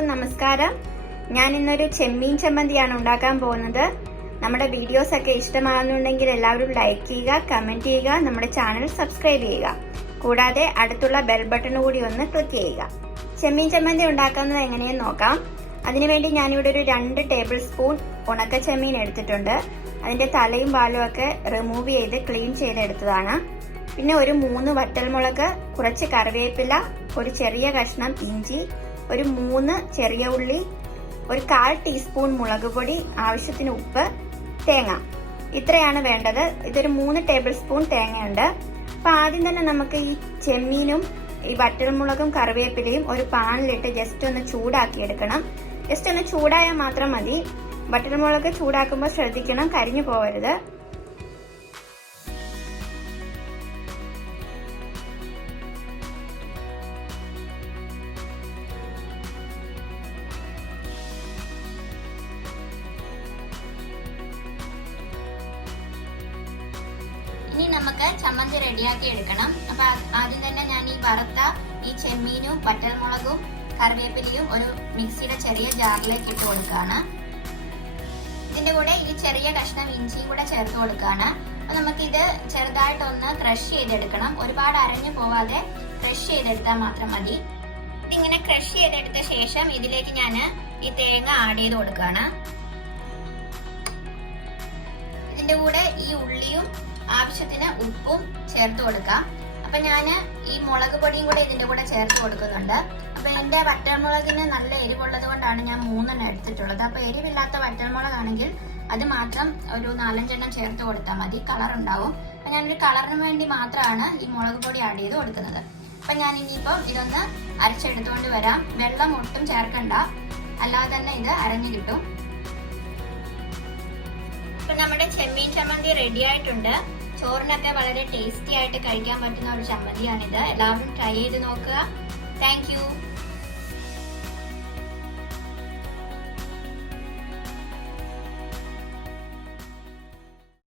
എല്ലാവർക്കും നമസ്കാരം. ഞാൻ ഇന്നൊരു ചെമ്മീൻ ചമ്മന്തിയാണ് ഉണ്ടാക്കാൻ പോകുന്നത്. നമ്മുടെ വീഡിയോസ് ഒക്കെ ഇഷ്ടമാകുന്നുണ്ടെങ്കിൽ എല്ലാവരും ലൈക്ക് ചെയ്യുക, കമന്റ് ചെയ്യുക, നമ്മുടെ ചാനൽ സബ്സ്ക്രൈബ് ചെയ്യുക. കൂടാതെ അടുത്തുള്ള ബെൽ ബട്ടൺ കൂടി ഒന്ന് ക്ലിക്ക് ചെയ്യുക. ചെമ്മീൻ ചമ്മന്തി ഉണ്ടാക്കുന്നത് എങ്ങനെയെന്ന് നോക്കാം. അതിനുവേണ്ടി ഞാനിവിടെ ഒരു 2 ടേബിൾ സ്പൂൺ ഉണക്ക ചെമ്മീൻ എടുത്തിട്ടുണ്ട്. അതിന്റെ തലയും വാലും ഒക്കെ റിമൂവ് ചെയ്ത് ക്ലീൻ ചെയ്തെടുത്തതാണ്. പിന്നെ ഒരു 3 വറ്റൽമുളക്, കുറച്ച് കറിവേപ്പില, ഒരു ചെറിയ കഷ്ണം ഇഞ്ചി, ഒരു 3 ചെറിയ ഉള്ളി, ഒരു 1/4 ടീസ്പൂൺ മുളക് പൊടി, ആവശ്യത്തിന് ഉപ്പ്, തേങ്ങ. ഇത്രയാണ് വേണ്ടത്. ഇതൊരു 3 ടേബിൾ സ്പൂൺ തേങ്ങയുണ്ട്. അപ്പൊ ആദ്യം തന്നെ നമുക്ക് ഈ ചെമ്മീനും ഈ വറ്റൽമുളകും കറിവേപ്പിലയും ഒരു പാനിലിട്ട് ജസ്റ്റ് ഒന്ന് ചൂടാക്കി എടുക്കണം. ജസ്റ്റ് ഒന്ന് ചൂടായാൽ മാത്രം മതി. വറ്റൽമുളക് ചൂടാക്കുമ്പോൾ ശ്രദ്ധിക്കണം, കരിഞ്ഞു പോകരുത്. ഇനി നമുക്ക് ചമ്മന്തി റെഡിയാക്കി എടുക്കണം. അപ്പൊ ആദ്യം തന്നെ ഞാൻ ഈ വറുത്ത ഈ ചെമ്മീനും വറ്റൽമുളകും കറിവേപ്പിലയും ഒരു മിക്സിയുടെ ചെറിയ ജാറിലേക്ക് ഇട്ട് കൊടുക്കുകയാണ്. ഇതിന്റെ കൂടെ ഈ ചെറിയ കഷ്ണം ഇഞ്ചിയും കൂടെ ചേർത്ത് കൊടുക്കുകയാണ്. അപ്പൊ നമുക്ക് ഇത് ചെറുതായിട്ടൊന്ന് ക്രഷ് ചെയ്തെടുക്കണം. ഒരുപാട് അരഞ്ഞു പോവാതെ ക്രഷ് ചെയ്തെടുത്താൽ മാത്രം മതി. ഇതിങ്ങനെ ക്രഷ് ചെയ്തെടുത്ത ശേഷം ഇതിലേക്ക് ഞാൻ ഈ തേങ്ങ ആഡ് ചെയ്ത് കൊടുക്കുകയാണ്. ഇതിന്റെ കൂടെ ഈ ഉള്ളിയും ആവശ്യത്തിന് ഉപ്പും ചേർത്ത് കൊടുക്കാം. അപ്പൊ ഞാന് ഈ മുളക് പൊടിയും കൂടെ ഇതിന്റെ കൂടെ ചേർത്ത് കൊടുക്കുന്നുണ്ട്. അപ്പൊ എന്റെ വറ്റൽമുളകിന് നല്ല എരിവുള്ളത് കൊണ്ടാണ് ഞാൻ 3 എടുത്തിട്ടുള്ളത്. അപ്പൊ എരിവില്ലാത്ത വറ്റൽമുളകാണെങ്കിൽ അത് മാത്രം ഒരു 4-5 ചേർത്ത് കൊടുത്താൽ മതി, കളർ ഉണ്ടാവും. അപ്പൊ ഞാനൊരു കളറിന് വേണ്ടി മാത്രമാണ് ഈ മുളക് പൊടി ആഡ് ചെയ്ത് കൊടുക്കുന്നത്. അപ്പൊ ഞാൻ ഇനിയിപ്പം ഇതൊന്ന് അരച്ചെടുത്തുകൊണ്ട് വരാം. വെള്ളം ഒട്ടും ചേർക്കണ്ട, അല്ലാതെ തന്നെ ഇത് അരഞ്ഞു കിട്ടും. ഇപ്പൊ നമ്മുടെ ചെമ്മീൻ ചമ്മന്തി റെഡി ആയിട്ടുണ്ട്. ചോറിനൊക്കെ വളരെ ടേസ്റ്റി ആയിട്ട് കഴിക്കാൻ പറ്റുന്ന ഒരു ചമ്മന്തിയാണിത്. എല്ലാവരും ട്രൈ ചെയ്ത് നോക്കുക. Thank you.